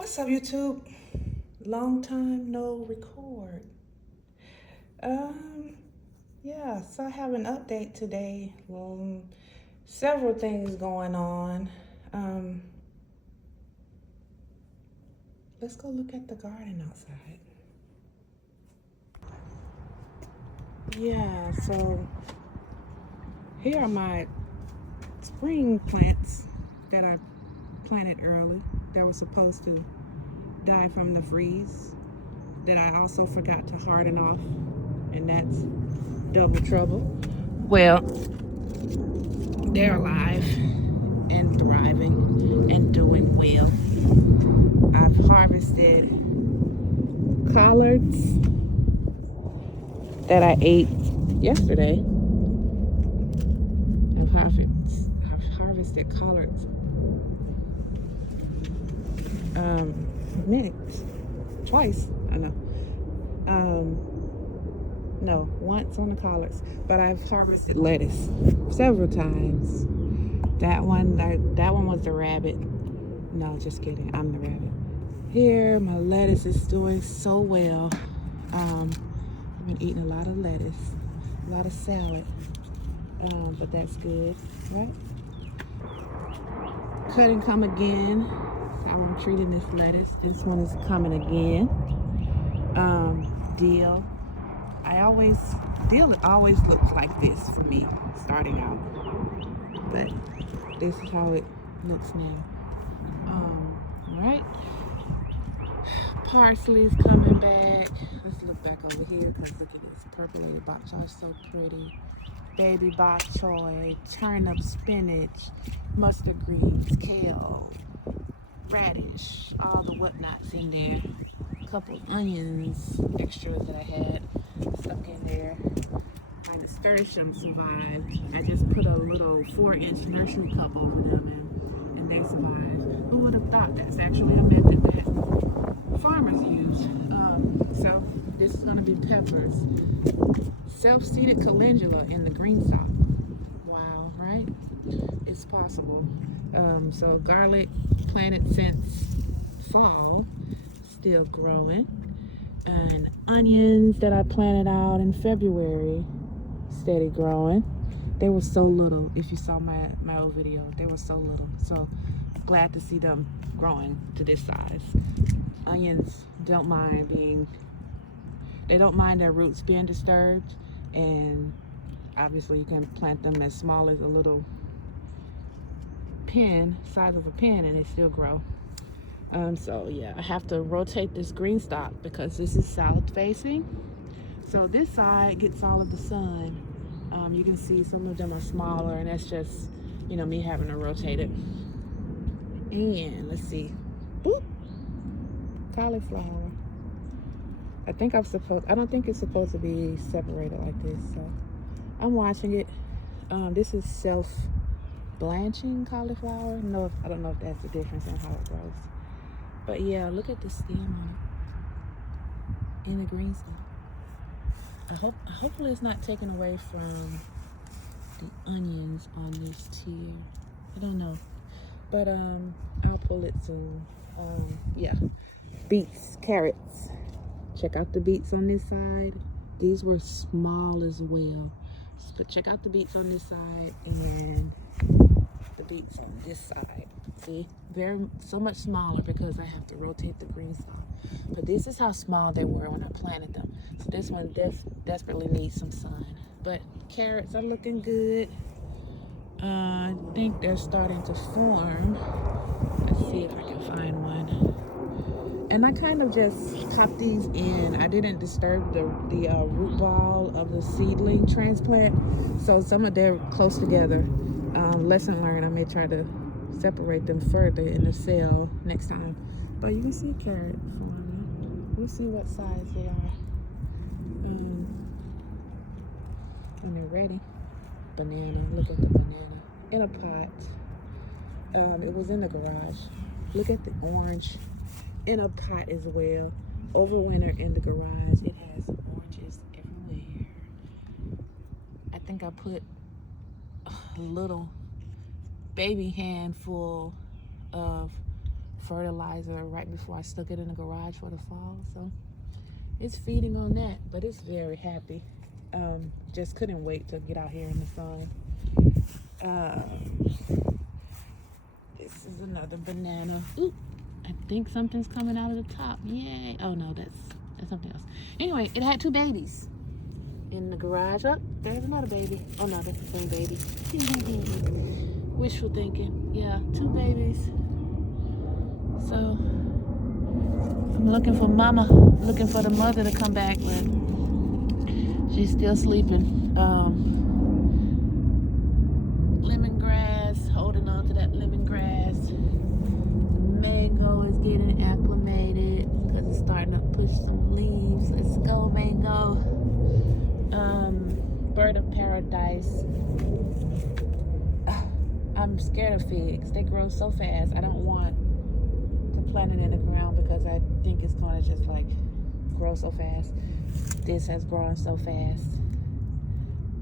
What's up, YouTube? Long time no record. Um, yeah, so I have an update today. Several things going on. Um, let's go look at the garden outside. Yeah, so here are my spring plants that I planted early that were supposed to die from the freeze that I also forgot to harden off, and that's double trouble. Well, they're alive and thriving and doing well. I've harvested collards that I ate yesterday. I've harvested collards minutes twice. I know. No, once on the collards, but I've harvested lettuce several times. That one was the rabbit. No, just kidding. I'm the rabbit. Here, my lettuce is doing so well. I've been eating a lot of lettuce, a lot of salad, but that's good, right? Cut and come again. That's how I'm treating this lettuce. This one is coming again. Dill. Dill always looks like this for me starting out, but this is how it looks now. All right. Parsley's coming back. Let's look back over here because look at this percolated bok choy, so pretty. Baby bok choy, turnip, spinach, mustard greens, kale, radish, all the whatnots in there. A couple onions, extras that I had stuck in there. My nasturtium survived. I just put a little 4-inch nursery cup over them and they survived. Who would have thought that's actually a method that farmers use? So this is going to be peppers. Self-seeded calendula in the Greenstalk. Wow, right? It's possible. So garlic planted since fall, still growing. And onions that I planted out in February, steady growing. They were so little. If you saw my old video, they were so little. So glad to see them growing to this size. Onions don't mind their roots being disturbed, and obviously you can plant them as small as a little pin, size of a pin, and they still grow. So yeah, I have to rotate this Greenstalk because this is south facing. So this side gets all of the sun. You can see some of them are smaller, and that's just, me having to rotate it. And let's see, boop, cauliflower. I don't think it's supposed to be separated like this, so I'm watching it. This is self-blanching cauliflower. I don't know if that's the difference in how it grows. But yeah, look at the stem on it in the Greenstalk. Hopefully it's not taken away from the onions on this tier. I don't know, but I'll pull it soon. Yeah, beets, carrots. Check out the beets on this side. These were small as well. So check out the beets on this side and the beets on this side. See, they're so much smaller because I have to rotate the Greenstalk. But this is how small they were when I planted them. So this one desperately needs some sun. But carrots are looking good. I think they're starting to form. Let's see if I can find one. And I kind of just tucked these in. I didn't disturb the root ball of the seedling transplant. So they're close together. Lesson learned, I may try to separate them further in the cell next time. But you can see a carrot forming. We'll see what size they are. When they're ready. Banana, look at the banana. In a pot. It was in the garage. Look at the orange. In a pot as well. Over winter in the garage. It has oranges everywhere. I think I put a little baby handful of fertilizer right before I stuck it in the garage for the fall. So it's feeding on that, but it's very happy. Just couldn't wait to get out here in the sun. This is another banana. Ooh, I think something's coming out of the top. Yay. Oh no, that's something else. Anyway, it had 2 babies in the garage. Oh, there's another baby. Oh no, that's the same baby. Wishful thinking. Yeah, 2 babies. So I'm looking for mama, looking for the mother to come back, but she's still sleeping. Lemongrass, holding on to that lemongrass. Mango is getting acclimated because it's starting to push some leaves. Let's go, mango. Bird of paradise. I'm scared of figs. They grow so fast. I don't want to plant it in the ground because I think it's going to just like grow so fast. This has grown so fast.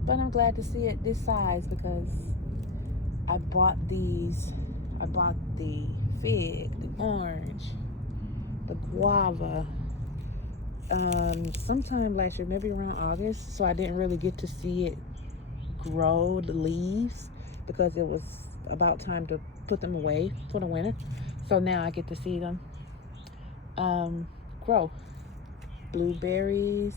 But I'm glad to see it this size because I bought these. I bought the fig, the orange, the guava, sometime last year, maybe around August. So I didn't really get to see it grow the leaves because it was about time to put them away for the winter. So now I get to see them grow. Blueberries.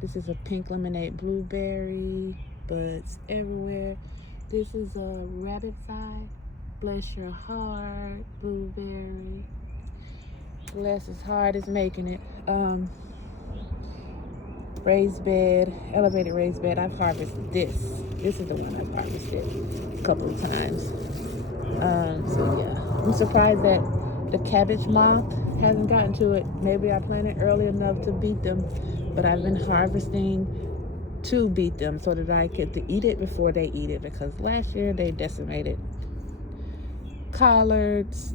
This is a pink lemonade blueberry, buds everywhere. This is a rabbit's eye. Bless your heart, blueberry. Bless his heart is making it. Raised bed, elevated raised bed. I've harvested this. This is the one I've harvested a couple of times. So yeah, I'm surprised that the cabbage moth hasn't gotten to it. Maybe I planted early enough to beat them, but I've been harvesting to beat them so that I get to eat it before they eat it, because last year they decimated collards,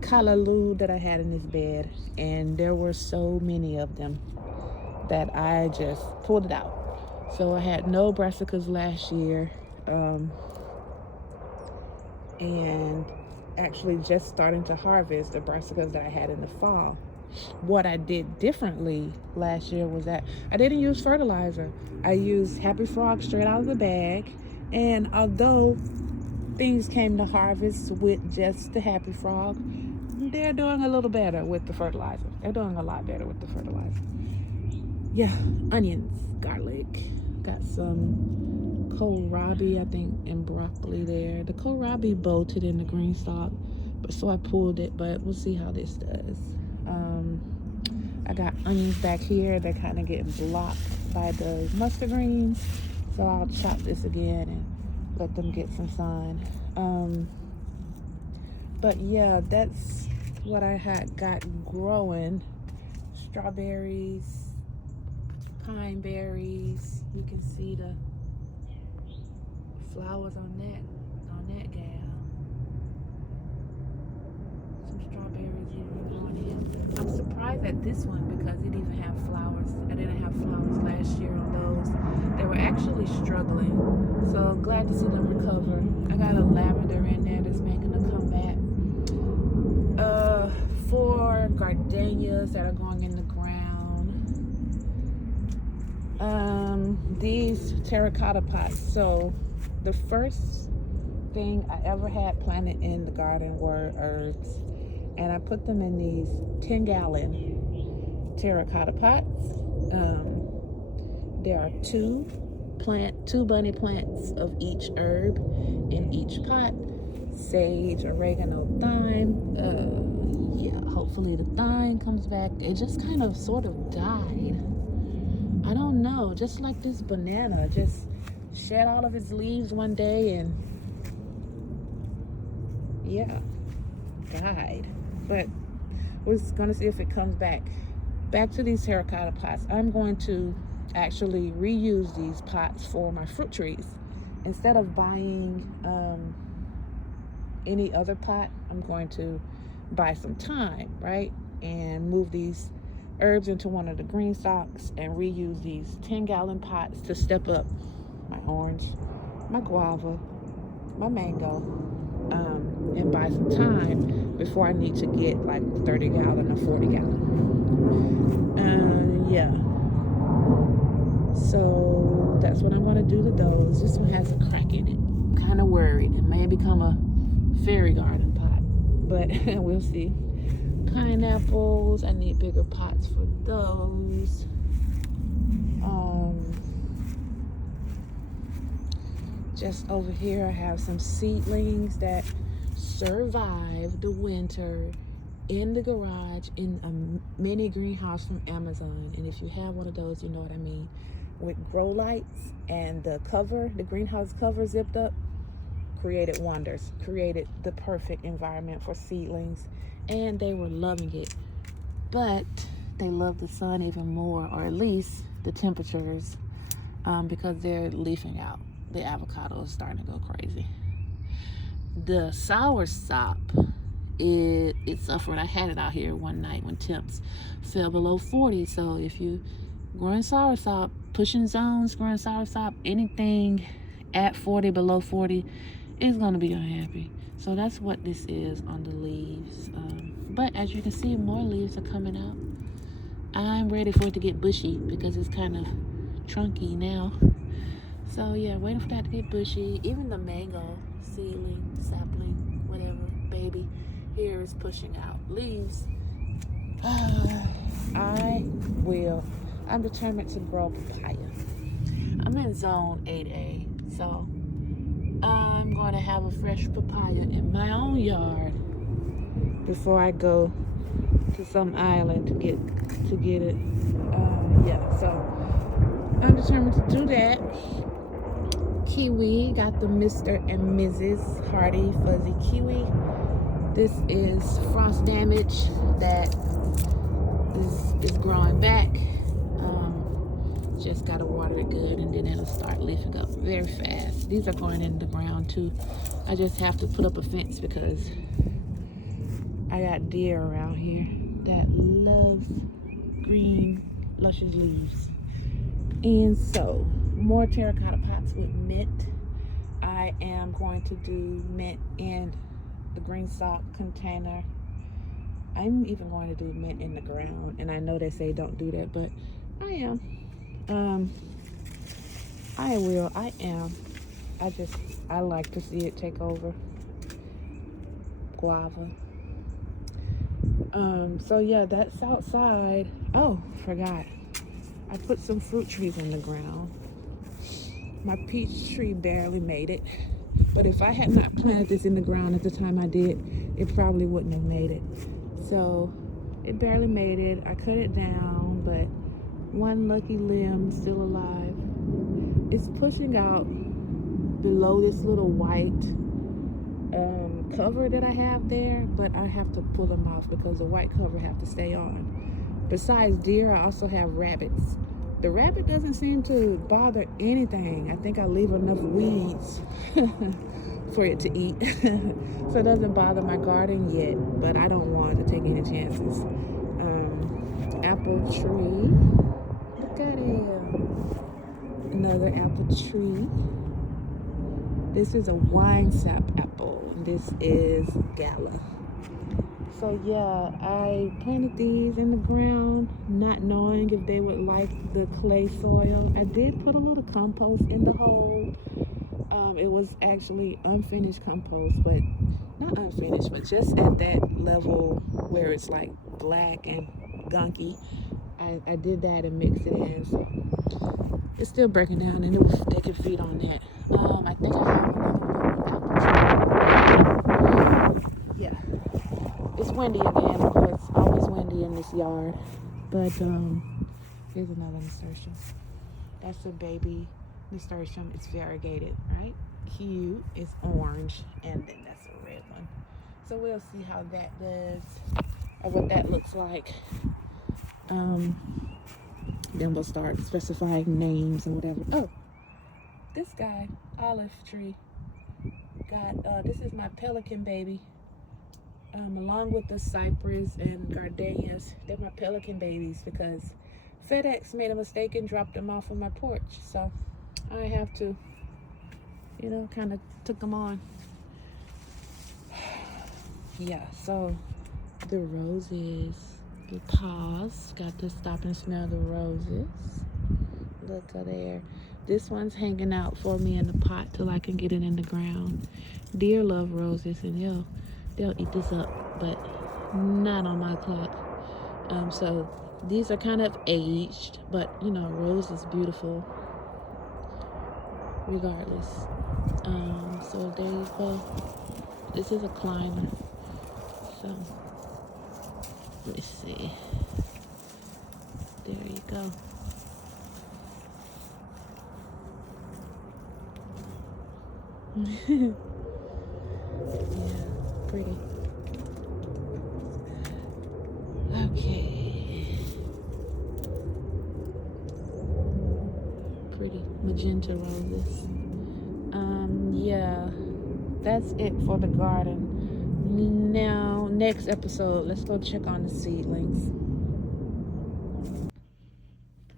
callaloo that I had in this bed, and there were so many of them that I just pulled it out. So I had no brassicas last year, and actually just starting to harvest the brassicas that I had in the fall. What I did differently last year was that I didn't use fertilizer. I used Happy Frog straight out of the bag, and although things came to harvest with just the Happy Frog, they're doing a little better with the fertilizer. They're doing a lot better with the fertilizer. Yeah, onions, garlic. Got some kohlrabi, I think, and broccoli there. The kohlrabi bolted in the Greenstalk, but so I pulled it, but we'll see how this does. I got onions back here. They're kind of getting blocked by the mustard greens, so I'll chop this again and let them get some sun. But yeah, that's what I had got growing. Strawberries, pine berries. You can see the flowers on that gal. Some strawberries even growing here. I'm surprised at this one because it even had flowers. I didn't have flowers last year on those. They were actually struggling. So glad to see them recover. I got a lavender in there that's making a comeback. 4 gardenias that are going in the ground. These terracotta pots. So the first thing I ever had planted in the garden were herbs, and I put them in these 10-gallon terracotta pots. There are two bunny plants of each herb in each pot. Sage, oregano, thyme. Yeah, hopefully the thyme comes back. It just kind of sort of died. I don't know, just like this banana just shed all of its leaves one day and yeah, died. But we're just gonna see if it comes back. Back to these terracotta pots. I'm going to actually reuse these pots for my fruit trees. Instead of buying any other pot, I'm going to buy some thyme, right? And move these herbs into one of the Greenstalks and reuse these 10-gallon pots to step up my orange, my guava, my mango, and buy some thyme before I need to get like 30 gallon or 40 gallon. Yeah. So that's what I'm going to do to those. This one has a crack in it. I'm kind of worried. It may become a fairy garden pot, but we'll see. Pineapples, I need bigger pots for those. Just over here I have some seedlings that survived the winter in the garage in a mini greenhouse from Amazon. And if you have one of those, you know what I mean. With grow lights and the cover, the greenhouse cover zipped up, created wonders, created the perfect environment for seedlings, and they were loving it. But they love the sun even more, or at least the temperatures, because they're leafing out. The avocado is starting to go crazy. The soursop, it suffered. I had it out here one night when temps fell below 40. So if you growing soursop, pushing zones, growing soursop, anything at 40, below 40, is going to be unhappy. So that's what this is on the leaves. But as you can see, more leaves are coming out. I'm ready for it to get bushy because it's kind of trunky now. So yeah, waiting for that to get bushy. Even the mango seedling, sapling, whatever, baby, here is pushing out leaves. I'm determined to grow papaya. I'm in zone 8A, so I'm going to have a fresh papaya in my own yard before I go to some island to get it. Yeah, so I'm determined to do that. Kiwi, got the Mr. and Mrs. Hardy Fuzzy Kiwi. This is frost damage that is growing back. Just gotta water it good, and then it'll start leafing up very fast. These are going in the ground too. I just have to put up a fence because I got deer around here that loves green, luscious leaves. And so, more terracotta pots with mint. I am going to do mint in the Greenstalk container. I'm even going to do mint in the ground, and I know they say don't do that, but I am. I am. I like to see it take over. Guava. So yeah, that's outside. Oh, forgot. I put some fruit trees in the ground. My peach tree barely made it. But if I had not planted this in the ground at the time I did, it probably wouldn't have made it. So it barely made it. I cut it down, but one lucky limb still alive. It's pushing out below this little white cover that I have there, but I have to pull them off because the white cover have to stay on. Besides deer, I also have rabbits. The rabbit doesn't seem to bother anything. I think I leave enough weeds for it to eat. So it doesn't bother my garden yet, but I don't want to take any chances. Apple tree. Look at it. Another apple tree. This is a wine sap apple. This is Gala. So yeah, I planted these in the ground, not knowing if they would like the clay soil. I did put a little compost in the hole. It was actually unfinished compost, but not unfinished, but just at that level where it's like black and gunky. I did that and mixed it in, so it's still breaking down, and they can feed on that. I think I have another apple tree. Yeah. It's windy again, of course. Always windy in this yard. But here's another nasturtium. That's a baby nasturtium. It's variegated, right? Cute. It's orange, and then that's a red one. So we'll see how that does, or what that looks like. Then we'll start specifying names and whatever. Oh, this guy, olive tree, got this is my pelican baby. Along with the cypress and gardenias. They're my pelican babies because FedEx made a mistake and dropped them off on my porch. So I have to, kind of took them on. Yeah, so the roses, the pause, got to stop and smell the roses. Look at there. This one's hanging out for me in the pot till I can get it in the ground. Deer love roses, and they'll eat this up, but not on my clock. So these are kind of aged, but rose is beautiful regardless. So there you go. This is a climber. So let me see. There you go. Yeah, pretty. Okay. Pretty magenta roses. Yeah, that's it for the garden. Now, next episode, let's go check on the seedlings.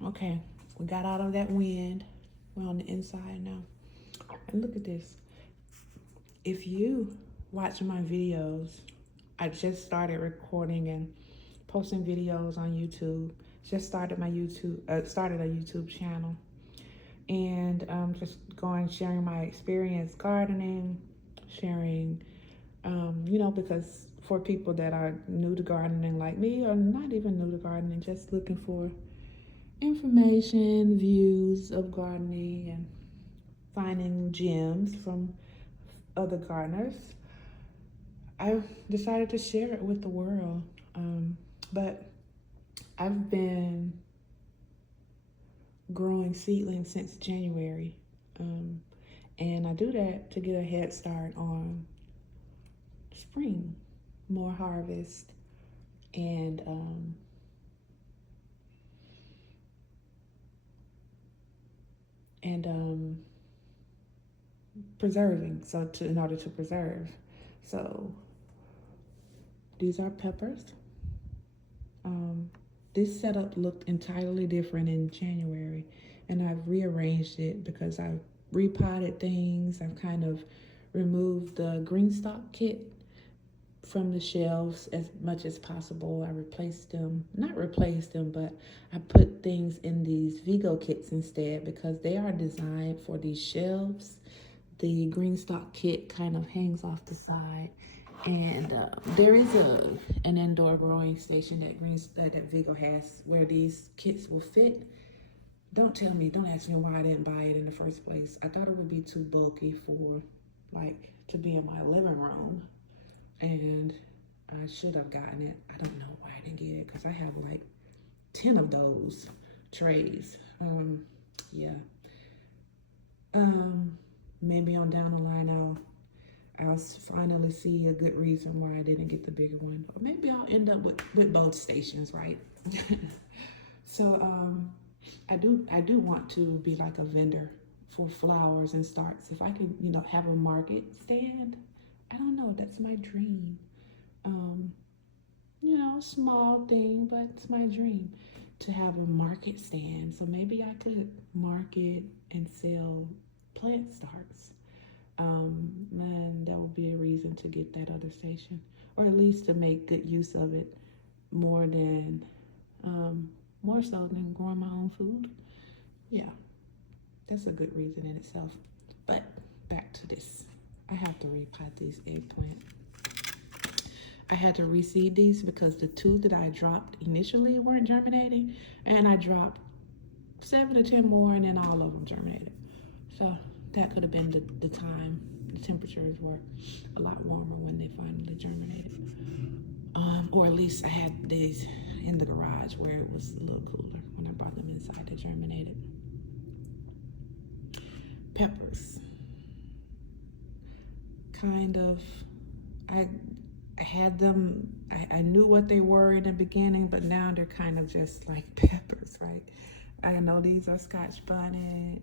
Okay, we got out of that wind. We're on the inside now. And look at this. If you watch my videos, I just started recording and posting videos on YouTube. Just started my started a YouTube channel, and just sharing my experience gardening, sharing, because for people that are new to gardening like me, or not even new to gardening, just looking for information, views of gardening, and finding gems from other gardeners, I decided to share it with the world. But I've been growing seedlings since January. And I do that to get a head start on spring, more harvest, and preserving. So in order to preserve, so these are peppers. This setup looked entirely different in January, and I've rearranged it because I've repotted things. I've kind of removed the Greenstalk kit from the shelves as much as possible. I not replaced them, but I put things in these Vigo kits instead because they are designed for these shelves. The Greenstalk kit kind of hangs off the side, and there is an indoor growing station that Vigo has where these kits will fit. Don't ask me why I didn't buy it in the first place. I thought it would be too bulky for to be in my living room, and I should have gotten it. I don't know why I didn't get it because I have 10 of those trays. Yeah. Maybe on down the line I'll finally see a good reason why I didn't get the bigger one. Or maybe I'll end up with both stations, right? So I do want to be like a vendor for flowers and starts. If I could, have a market stand, I don't know, that's my dream. Small thing, but it's my dream to have a market stand. So maybe I could market and sell plant starts. And that would be a reason to get that other station, or at least to make good use of it more so than growing my own food. Yeah, that's a good reason in itself. But back to this. I have to repot these eggplant. I had to reseed these because the two that I dropped initially weren't germinating, and I dropped 7 to 10 more, and then all of them germinated. So that could have been the time. The temperatures were a lot warmer when they finally germinated. Or at least I had these in the garage where it was a little cooler when I brought them inside to germinate it. Peppers. Kind of, I had them, I knew what they were in the beginning, but now they're kind of just like peppers, right? I know these are Scotch bonnet,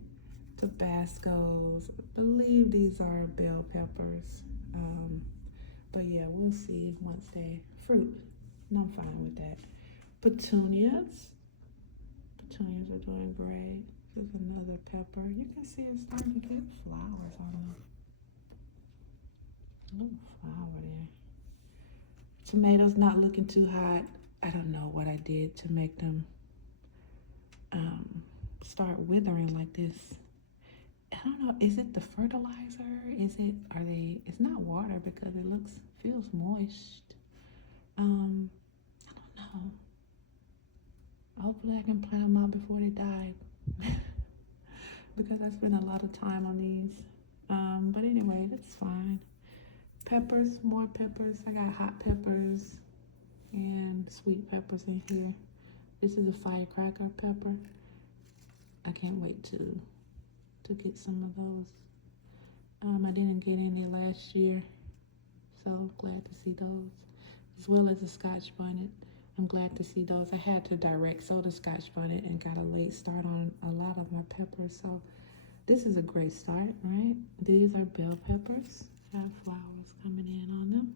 Tabascos. I believe these are bell peppers. But yeah, we'll see once they fruit. And I'm fine with that. Petunias. Petunias are doing great. This is another pepper. You can see it's starting to get flowers on them. A little flower there. Tomatoes not looking too hot. I don't know what I did to make them start withering like this. I don't know, is it the fertilizer? It's not water because it feels moist. I don't know. Hopefully I can plant them out before they die. Because I spent a lot of time on these. But anyway, that's fine. Peppers, more peppers. I got hot peppers and sweet peppers in here. This is a firecracker pepper. I can't wait to get some of those. I didn't get any last year, so glad to see those. As well as a Scotch bonnet. I'm glad to see those. I had to direct sow the Scotch bonnet and got a late start on a lot of my peppers, so this is a great start, right? These are bell peppers. I have flowers coming in on them.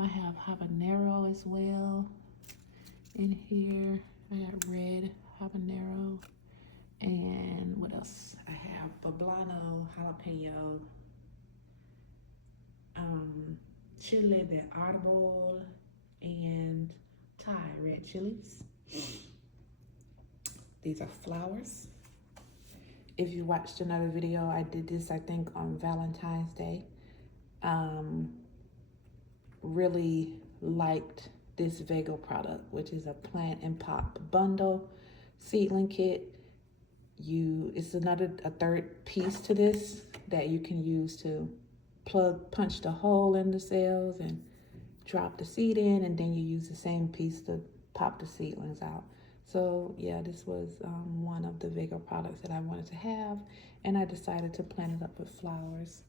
I have habanero as well in here. I got red habanero. And what else? I have poblano, jalapeno, chile de árbol, and Thai red chilies. These are flowers. If you watched another video, I did this, I think, on Valentine's Day. Really liked this Vago product, which is a plant and pop bundle seedling kit. It's a third piece to this that you can use to punch the hole in the cells and drop the seed in, and then you use the same piece to pop the seedlings out. So yeah, this was one of the Vago products that I wanted to have, and I decided to plant it up with flowers.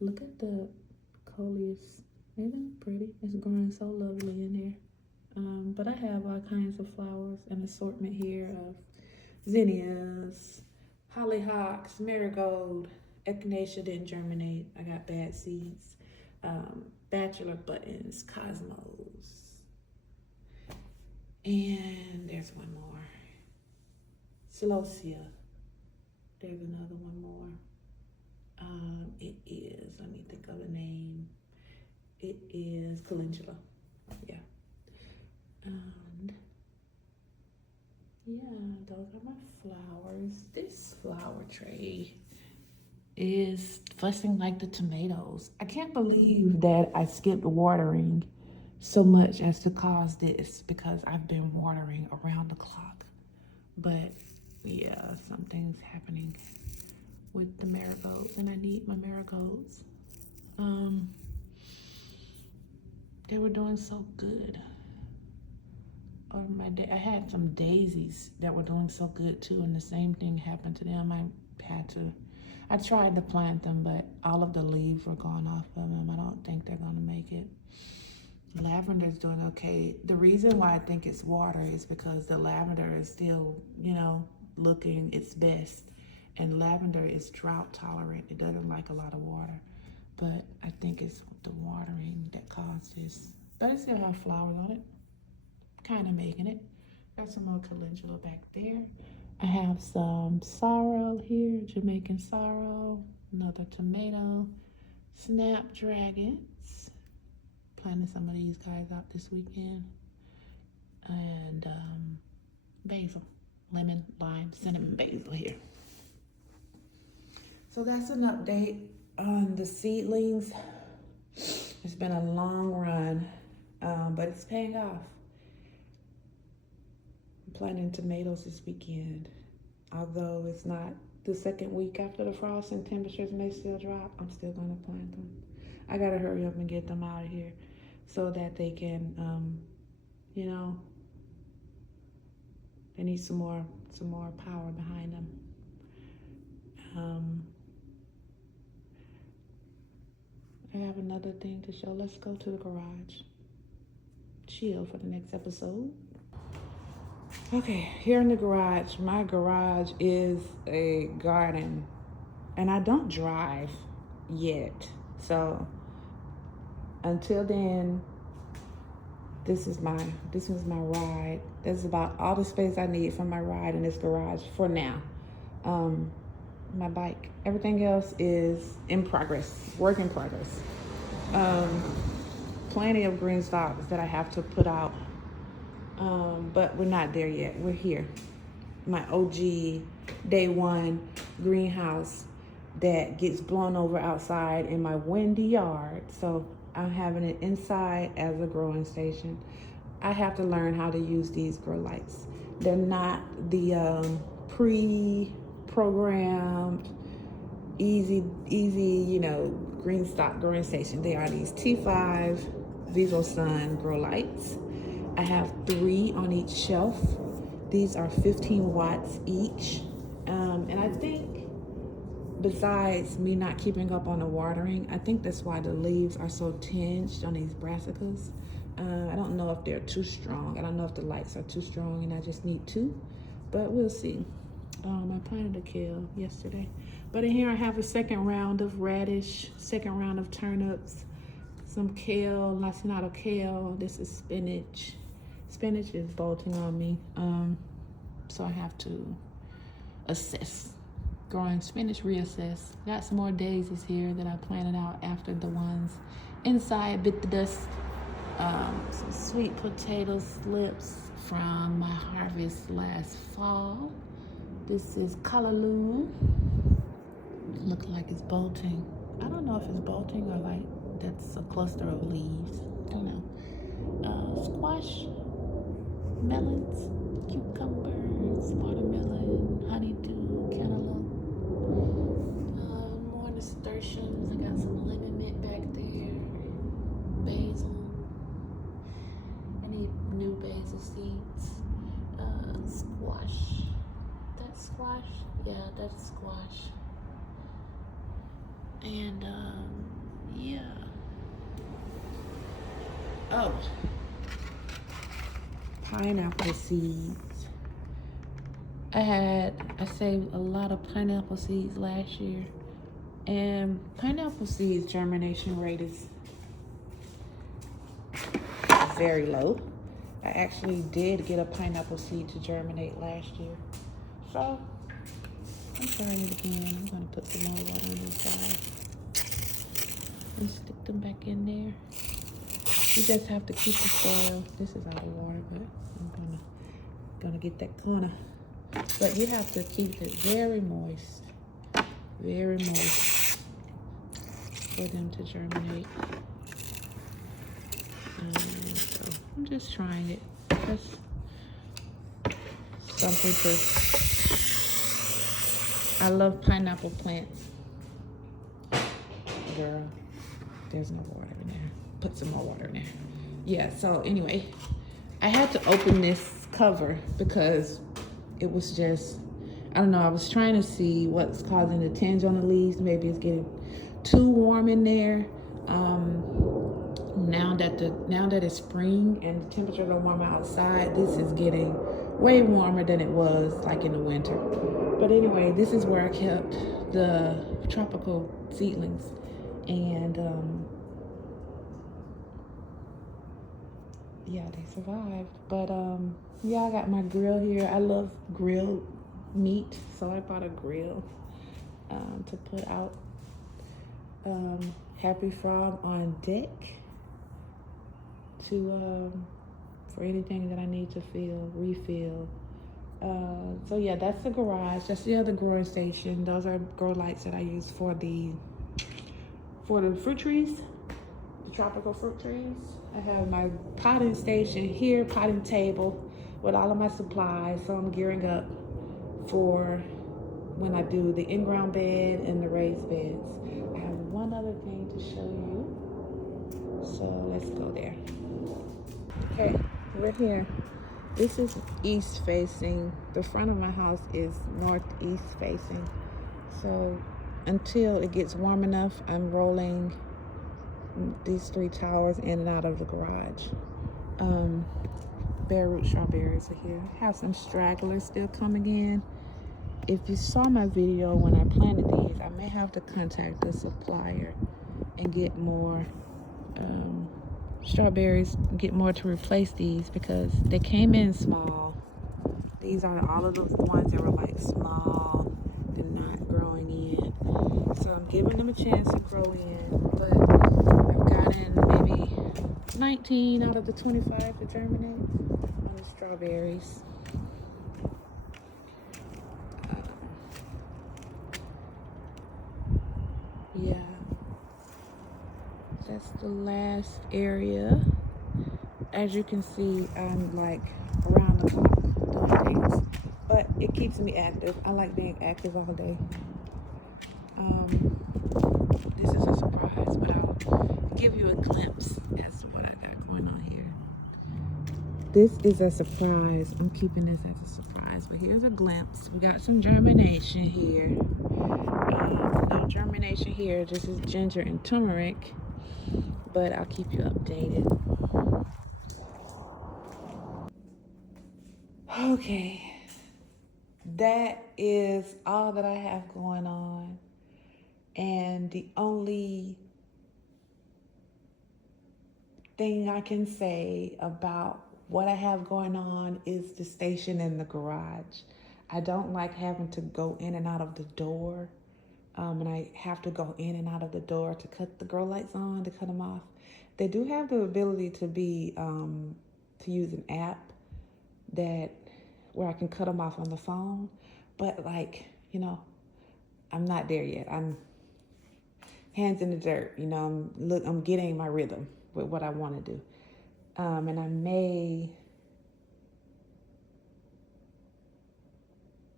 Look at the coleus. Isn't it pretty? It's growing so lovely in here. But I have all kinds of flowers, an assortment here of zinnias, hollyhocks, marigold, echinacea didn't germinate. I got bad seeds. Bachelor buttons, cosmos. And there's one more. Celosia. There's another one more. It is, let me think of the name. It is calendula. Yeah. And yeah, those are my flowers. This flower tray is fussing like the tomatoes. I can't believe that I skipped watering so much as to cause this, because I've been watering around the clock. But yeah, something's happening with the marigolds, and I need my marigolds. They were doing so good. I had some daisies that were doing so good too, and the same thing happened to them. I tried to plant them, but all of the leaves were gone off of them. I don't think they're gonna make it. Lavender's doing okay. The reason why I think it's water is because the lavender is still, looking its best. And lavender is drought tolerant. It doesn't like a lot of water. But I think it's the watering that caused this. But I still have flowers on it. Kind of making it. Got some more calendula back there. I have some sorrel here, Jamaican sorrel, another tomato, snapdragons. Planting some of these guys out this weekend. And basil, lemon, lime, cinnamon basil here. So that's an update on the seedlings. It's been a long run, but it's paying off. I'm planting tomatoes this weekend. Although it's not the second week after the frost and temperatures may still drop, I'm still gonna plant them. I gotta hurry up and get them out of here so that they can, they need some more power behind them. I have another thing to show. Let's go to the garage. Chill for the next episode. Okay, here in the garage, my garage is a garden, and I don't drive yet. So until then, this was my ride. That's about all the space I need for my ride in this garage for now. My bike, everything else is in progress, work in progress. plenty of green stalks that I have to put out. But we're not there yet. We're here. My OG day one greenhouse that gets blown over outside in my windy yard. So I'm having it inside as a growing station. I have to learn how to use these grow lights. They're not the pre-programmed, easy, Greenstalk growing station. They are these T5 Vivo Sun grow lights. I have 3 on each shelf. These are 15 watts each. And I think besides me not keeping up on the watering, I think that's why the leaves are so tinged on these brassicas. I don't know if they're too strong. I don't know if the lights are too strong and I just need 2, but we'll see. I planted a kale yesterday. But in here I have a second round of radish, second round of turnips, some kale, lacinato kale. This is spinach. Spinach is bolting on me, so I have to assess. Growing spinach, reassess. Got some more daisies here that I planted out after the ones inside bit the dust. Some sweet potato slips from my harvest last fall. This is callaloo. Looks like it's bolting. I don't know if it's bolting or like that's a cluster of leaves. I don't know. Squash, melons, cucumbers, watermelon, honeydew, cantaloupe. More nasturtiums. I got some lemon mint back there. Basil. I need new basil seeds. Squash. That's squash? Yeah, that's squash. And yeah. Oh, pineapple seeds. I saved a lot of pineapple seeds last year, and pineapple seeds germination rate is very low. I actually did get a pineapple seed to germinate last year, so I'm trying it again. I'm gonna put some more water on this side and stick them back in there. You just have to keep the soil. This is out of water, but I'm gonna get that corner. But you have to keep it very moist for them to germinate. So I'm just trying it. That's something I love pineapple plants. Girl, there's no water in there. Put some more water in there. Yeah, so anyway, I had to open this cover because it was just, I don't know, I was trying to see what's causing the tinge on the leaves. Maybe it's getting too warm in there. Now that it's spring and the temperatures are warmer outside, this is getting way warmer than it was like in the winter. But anyway, this is where I kept the tropical seedlings, and yeah, they survived. But yeah, I got my grill here. I love grilled meat, so I bought a grill to put out. Happy Frog on deck to for anything that I need to refill. So yeah, that's the garage. That's the other growing station. Those are grow lights that I use for the fruit trees, the tropical fruit trees. I have my potting station here, potting table with all of my supplies. So I'm gearing up for when I do the in-ground bed and the raised beds. I have one other thing to show you. So let's go there. Okay, we're here. This is east facing. The front of my house is northeast facing. So until it gets warm enough, I'm rolling these 3 towers in and out of the garage. Bare root strawberries are here. I have some stragglers still coming in. If you saw my video when I planted these, I may have to contact the supplier and get more strawberries, get more to replace these because they came in small. These are all of the ones that were like small, they're not growing in. So I'm giving them a chance to grow in, but I've gotten maybe 19 out of the 25 to germinate on the strawberries. Yeah, that's the last area. As you can see, I'm like around the clock doing things, but it keeps me active. I like being active all day. This is a surprise, but I'll give you a glimpse as to what I got going on here. This is a surprise. I'm keeping this as a surprise, but here's a glimpse. We got some germination here. No germination here. This is ginger and turmeric, but I'll keep you updated. Okay, that is all that I have going on, and the only thing I can say about what I have going on is the station in the garage. I don't like having to go in and out of the door, and I have to go in and out of the door to cut the grow lights on, to cut them off. They do have the ability to be to use an app that where I can cut them off on the phone, but like, you know, I'm not there yet. I'm hands in the dirt, you know. I'm getting my rhythm with what I want to do, and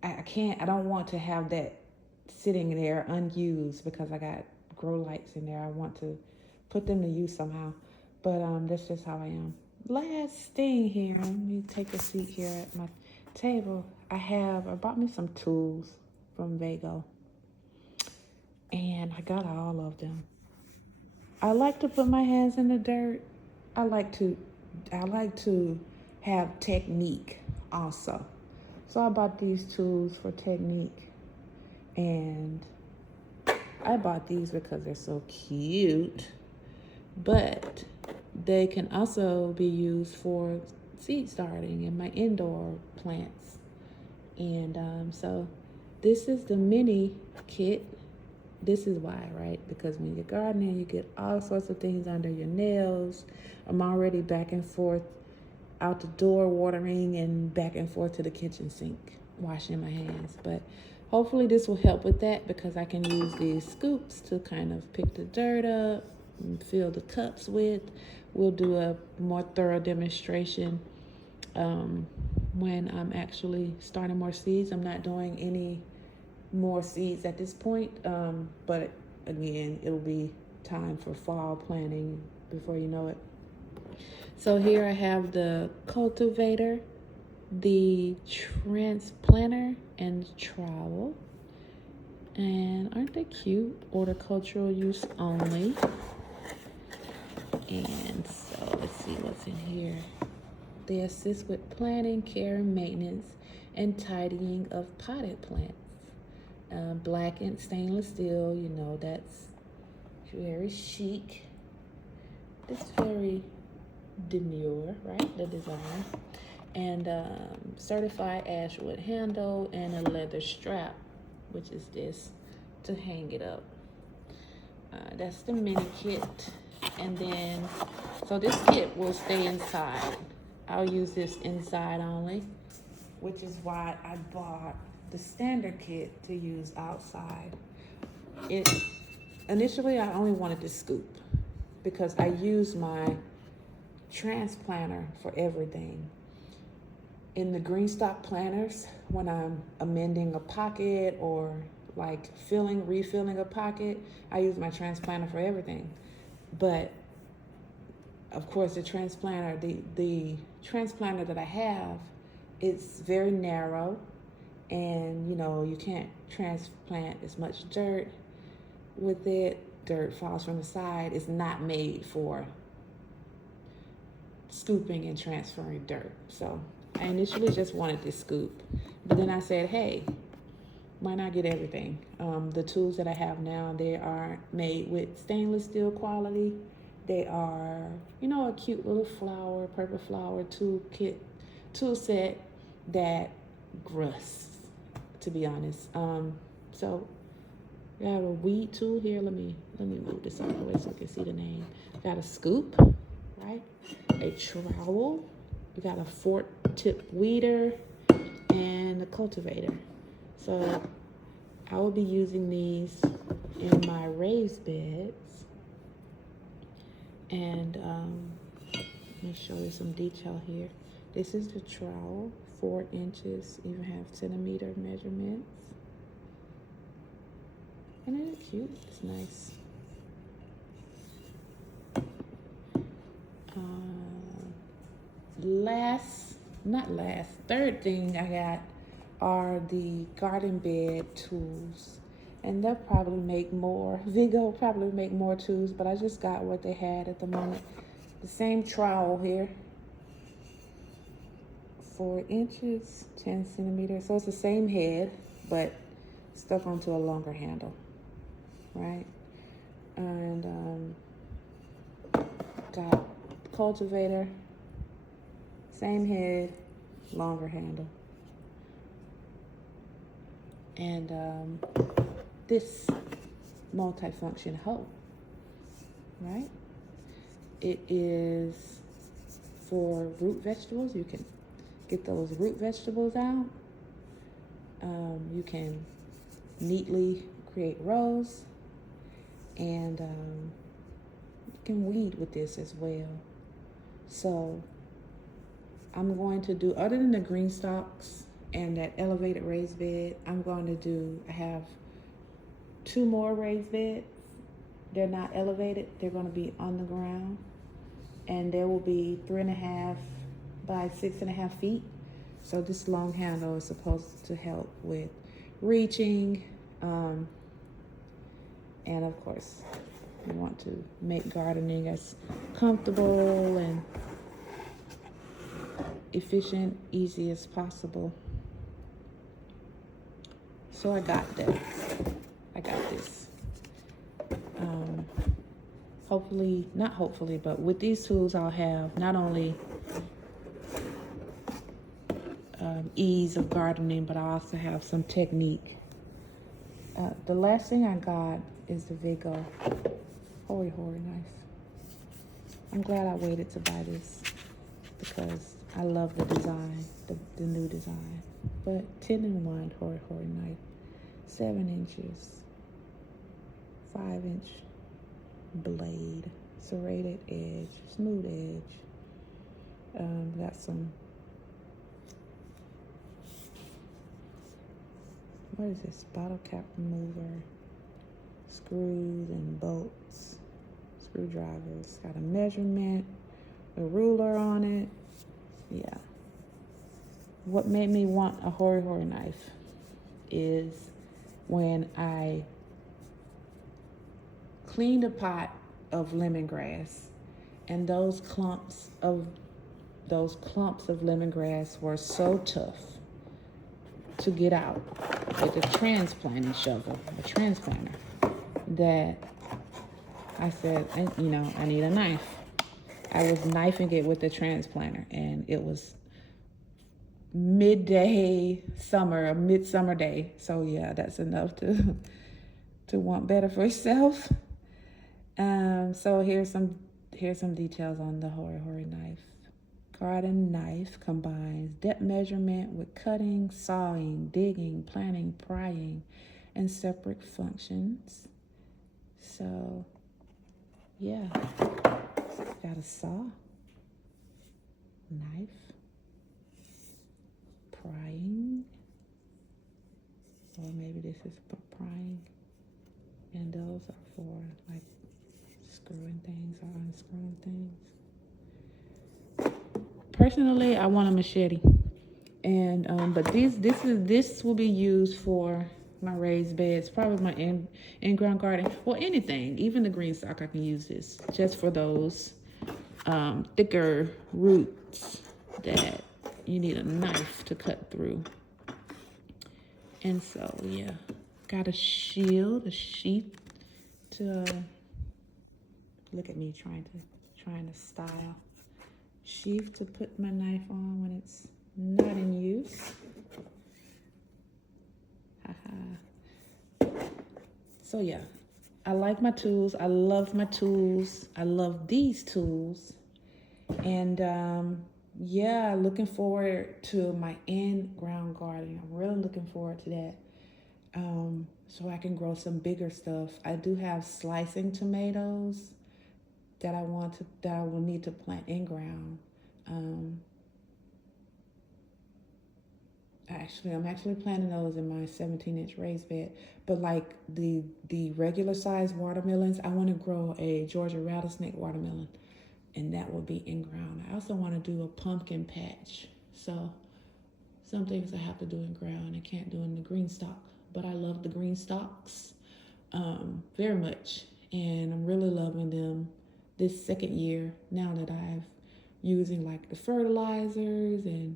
I don't want to have that sitting there unused because I got grow lights in there. I want to put them to use somehow, but that's just how I am. Last thing here, let me take a seat here at my table. I bought me some tools from Vago, and I got all of them. I like to put my hands in the dirt. I like to have technique also. So I bought these tools for technique, and I bought these because they're so cute, but they can also be used for seed starting in my indoor plants. And so this is the mini kit. This is why, right? Because when you're gardening, you get all sorts of things under your nails. I'm already back and forth out the door watering and back and forth to the kitchen sink washing my hands. But hopefully this will help with that, because I can use these scoops to kind of pick the dirt up and fill the cups with. We'll do a more thorough demonstration when I'm actually starting more seeds. I'm not doing any more seeds at this point, but again, it'll be time for fall planting before you know it. So here I have the cultivator, the transplanter, and trowel. And aren't they cute? Horticultural use only. And so let's see what's in here. They assist with planting, care, and maintenance, and tidying of potted plants. Blackened stainless steel, you know, that's very chic. It's very demure, right? The design. And certified ashwood handle and a leather strap, which is this, to hang it up. That's the mini kit. And then, so this kit will stay inside. I'll use this inside only, which is why I bought the standard kit to use outside. Initially I only wanted the scoop because I use my transplanter for everything. In the Greenstalk planters, when I'm amending a pocket or like refilling a pocket, I use my transplanter for everything. But of course, the transplanter that I have, it's very narrow, and you know, you can't transplant as much dirt with it. Dirt falls from the side. It's not made for scooping and transferring dirt. So I initially just wanted this scoop, but then I said, hey, why not get everything? The tools that I have now, they are made with stainless steel quality. They are, you know, a cute little flower, purple flower tool set that gruss, to be honest. So we have a weed tool here. Let me move this out of the way so you can see the name. Got a scoop right? A trowel. We got a fork tip weeder and a cultivator. So I will be using these in my raised beds. And let me show you some detail here. This is the trowel, 4 inches, even have centimeter measurements. And isn't it cute? It's nice. Third thing I got are the garden bed tools. And they'll probably make more. Vigo will probably make more tools, but I just got what they had at the moment. The same trowel here. 4 inches, 10 centimeters. So it's the same head, but stuck onto a longer handle, right? And got cultivator, same head, longer handle. And this multifunction hoe, right? It is for root vegetables. You can get those root vegetables out. You can neatly create rows, and you can weed with this as well. So I'm going to do, other than the Greenstalks and that elevated raised bed, I have 2 more raised beds. They're not elevated, they're going to be on the ground, and they will be 3.5 by 6.5 feet. So this long handle is supposed to help with reaching, and of course you want to make gardening as comfortable and efficient, easy as possible. So I got this. Not hopefully, but with these tools I'll have not only ease of gardening, but I also have some technique. The last thing I got is the Vigo Hori knife. I'm glad I waited to buy this because I love the design, the new design. But 10-in-1 Hori knife, 7 inches, 5-inch blade, serrated edge, smooth edge. Got some, what is this, bottle cap remover, screws and bolts, screwdrivers. Got a measurement, a ruler on it. Yeah. What made me want a Hori knife is when I cleaned a pot of lemongrass, and those clumps of lemongrass were so tough to get out with a transplanting shovel, a transplanter, that I said, I need a knife. I was knifing it with the transplanter, and it was a midsummer day. So yeah, that's enough to want better for yourself. So here's some details on the Hori knife. Garden knife combines depth measurement with cutting, sawing, digging, planting, prying, and separate functions. So yeah, got a saw, knife, prying, or maybe this is for prying, and those are for like screwing things or unscrewing things. Personally, I want a machete, and but this will be used for my raised beds, probably my in-ground garden, or anything, even the Greenstalk. I can use this just for those thicker roots that you need a knife to cut through. And so yeah, got a sheath to look at me trying to style. Sheath to put my knife on when it's not in use. So yeah, I like my tools. I love my tools. I love these tools. And yeah, looking forward to my in-ground garden. I'm really looking forward to that. So I can grow some bigger stuff. I do have slicing tomatoes that I will need to plant in ground. Um, I'm actually planting those in my 17-inch raised bed. But like the regular size watermelons, I want to grow a Georgia rattlesnake watermelon, and that will be in ground. I also want to do a pumpkin patch. So some things I have to do in ground, I can't do in the Greenstalk. But I love the Greenstalks very much, and I'm really loving them this second year now that I've using like the fertilizers and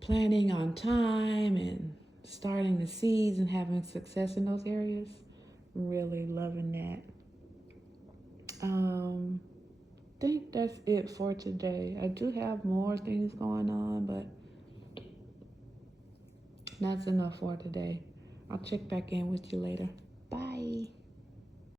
planting on time and starting the seeds and having success in those areas. I'm really loving that. I think that's it for today. I do have more things going on, but that's enough for today. I'll check back in with you later. Bye.